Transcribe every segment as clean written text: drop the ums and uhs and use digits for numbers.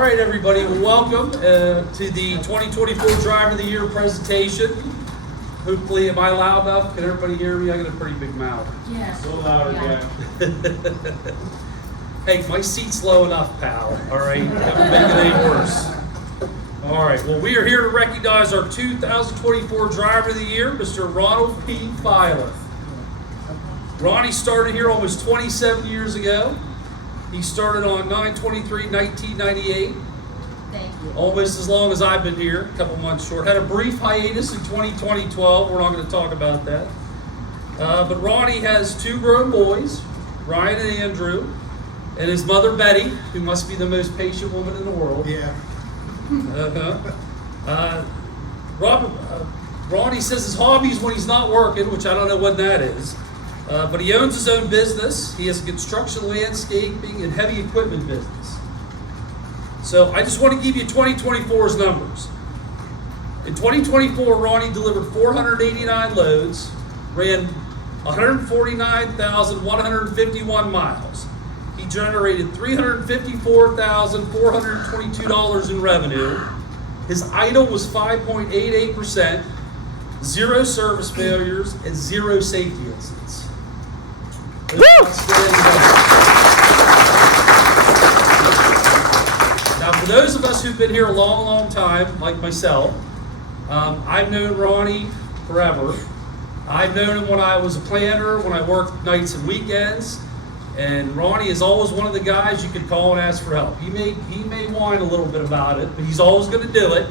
All right, everybody, welcome to the 2024 Driver of the Year presentation. Hopefully, am I loud enough? Can everybody hear me? I got a pretty big mouth. Yes. A little louder, yeah. Hey, my seat's low enough, pal. All right, don't make it any worse. All right, well, we are here to recognize our 2024 Driver of the Year, Mr. Ronald P. Filer. Ronnie started here almost 27 years ago. He started on 9/23/1998. Thank you. Almost as long as I've been here, a couple months short. Had a brief hiatus in 2012. We're not going to talk about that. But Ronnie has two grown boys, Ryan and Andrew, and his mother Betty, who must be the most patient woman in the world. Yeah. Ronnie says his hobbies when he's not working, which I don't know what that is. But he owns his own business. He has a construction, landscaping, and heavy equipment business. So I just want to give you 2024's numbers. In 2024, Ronnie delivered 489 loads, ran 149,151 miles. He generated $354,422 in revenue. His idle was 5.88%, 0 service failures, and 0 safety incidents. Now, for those of us who've been here a long, long time, like myself, I've known Ronnie forever. I've known him when I was a planner, when I worked nights and weekends, and Ronnie is always one of the guys you could call and ask for help. He may whine a little bit about it, but he's always going to do it.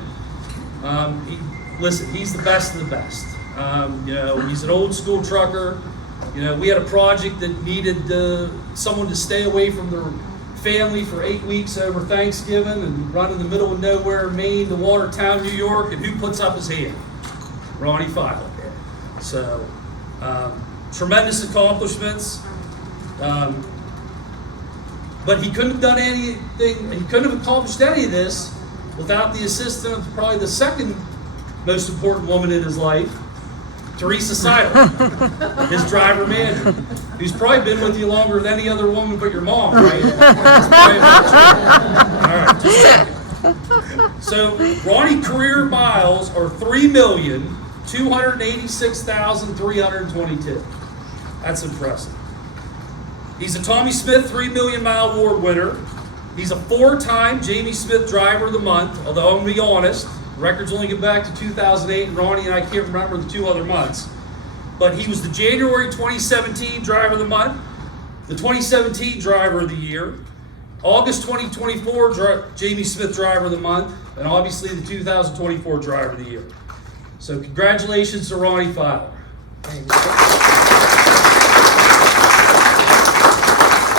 Listen, he's the best of the best. He's an old school trucker. We had a project that needed someone to stay away from their family for 8 weeks over Thanksgiving and run in the middle of nowhere, Maine to Watertown, New York, and who puts up his hand? Ronnie Filer. So, tremendous accomplishments. But he couldn't have done anything, he couldn't have accomplished any of this without the assistance of probably the second most important woman in his life, Teresa Seiler, his driver manager, who's probably been with you longer than any other woman but your mom, right? All right, just checking. So Ronnie's career miles are 3,286,322. That's impressive. He's a Tommy Smith 3 Million Mile Award winner. He's a 4-time Jamie Smith Driver of the Month, although I'm going to be honest, records only get back to 2008, and Ronnie and I can't remember the 2 other months. But he was the January 2017 Driver of the Month, the 2017 Driver of the Year, August 2024 Jamie Smith Driver of the Month, and obviously the 2024 Driver of the Year. So congratulations to Ronnie Filer.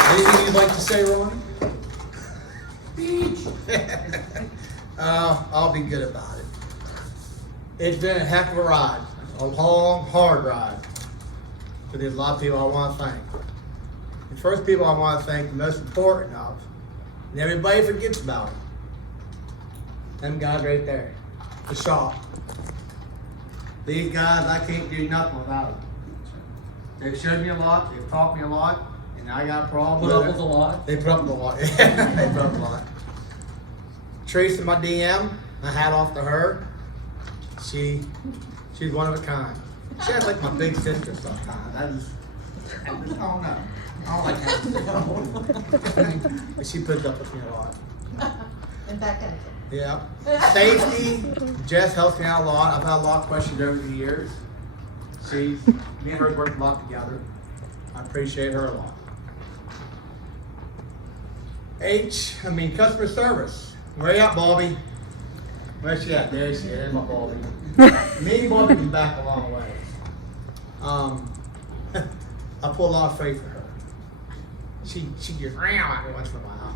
Anything you'd like to say, Ronnie? I'll be good about it. It's been a heck of a ride, a long, hard ride. But there's a lot of people I want to thank. The first people I want to thank, the most important of, and everybody forgets about them. Them guys right there, the shop. These guys, I can't do nothing without them. They've showed me a lot, they've taught me a lot, and I got a problem Put up with a lot. They put up with a lot. Yeah, they put up with a lot. Teresa, my DM, my hat off to her. She's one of a kind. She acts like my big sister sometimes. I just don't know. I don't like that. But she puts up with me a lot. And back at it. Yeah. Safety, Jess helps me out a lot. I've had a lot of questions over the years. Me and her worked a lot together. I appreciate her a lot. Customer service. Where you at, Bobby? Where's she at? There she is. There's my Bobby. Me and Bobby been back a long way. I pull a lot of faith for her. She gets around at me once in a while.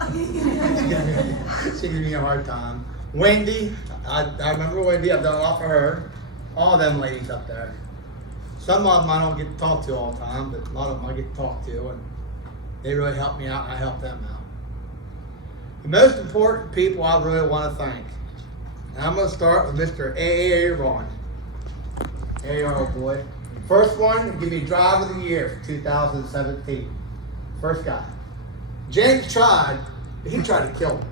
She gives me a hard time. Wendy, I remember Wendy. I've done a lot for her. All them ladies up there. Some of them I don't get to talk to all the time, but a lot of them I get to talk to, and they really help me out, and I help them out. The most important people I really want to thank. And I'm going to start with Mr. Ronnie. old boy. First one, give me Driver of the Year for 2017. First guy. James he tried to kill me.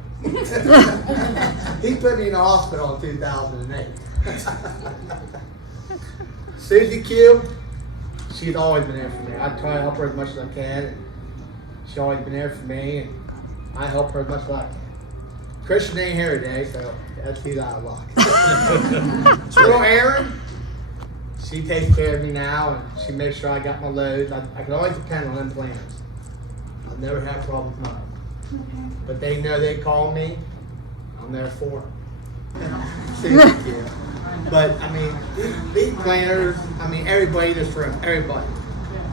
He put me in the hospital in 2008. Susie Q, she's always been there for me. I try to help her as much as I can. And she's always been there for me, and I help her as much as I can. Christian ain't here today, so he's out of luck. Little Erin, she takes care of me now, and she makes sure I got my loads. I can always depend on them plans. I've never had problems with mine. But they know they call me, I'm there for them. Susie Q. But I mean, these planners, I mean, everybody in this room, everybody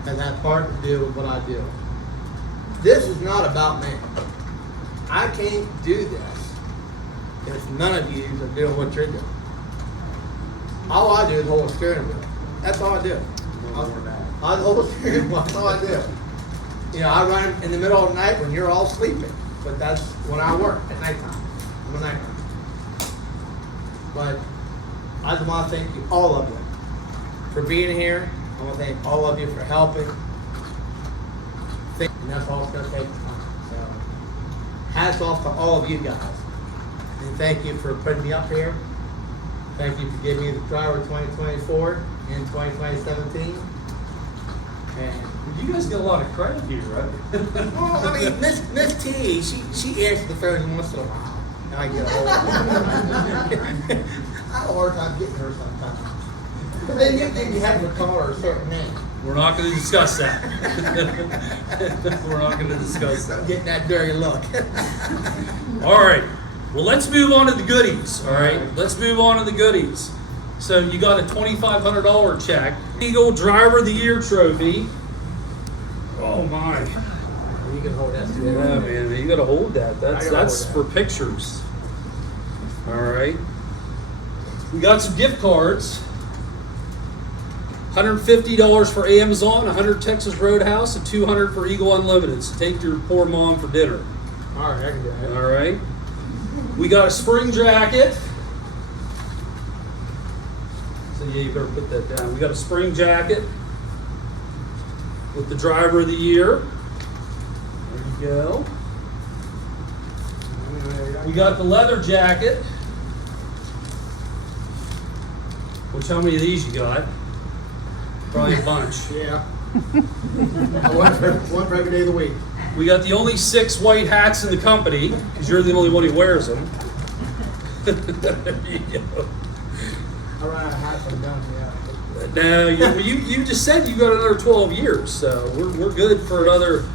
has had part to do with what I do. This is not about me. I can't do this if none of you are doing what you're doing. All I do is hold a steering wheel. That's all I do. I hold a steering wheel. That's all I do. You know, I run in the middle of the night when you're all sleeping, but that's when I work at nighttime. I'm a nighttime. But I just want to thank you, all of you, for being here. I want to thank all of you for helping. And that's all it's going to take time. So, hats off to all of you guys. And thank you for putting me up here. Thank you for giving me the driver 2024 and 2017. And You guys get a lot of credit here, right? well, I mean, Miss T, she answers the phone once in a while. And I get a hold of her. I have a hard time getting her sometimes. But then you have to call her a certain name. We're not going to discuss that. We're not going to discuss I'm that. getting that dirty look. All right. Well, let's move on to the goodies. All right. Let's move on to the goodies. So you got a $2,500 check. Eagle Driver of the Year trophy. Oh my. You can hold that too. Yeah, man. You got to hold that. That's for pictures. All right. We got some gift cards. $150 for Amazon, $100 Texas Roadhouse, and $200 for Eagle Unlimited. So take your poor mom for dinner. All right, I can do that. All right. We got a spring jacket. So yeah, you better put that down. We got a spring jacket with the Driver of the Year. There you go. We got the leather jacket. Which, how many of these you got? Probably a bunch. Yeah. one for every day of the week. We got the only 6 white hats in the company, because you're the only one who wears them. There you go. I run out of hats, I'm done. Yeah. Now, you just said you got another 12 years, so we're good for another.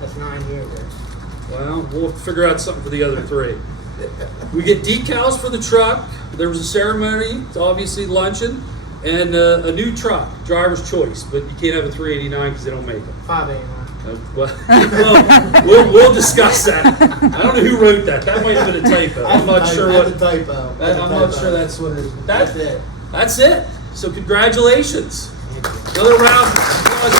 That's 9 years there. Well, we'll figure out something for the other 3. We get decals for the truck. There was a ceremony, it's obviously luncheon, and a new truck, driver's choice, but you can't have a 389 because they don't make them. 589. Well, we'll discuss that. I don't know who wrote that. That might have been a typo. I'm not sure what. That's a typo. I'm not sure that's what it is. That's it. That's it. So congratulations. Thank you. Another round of applause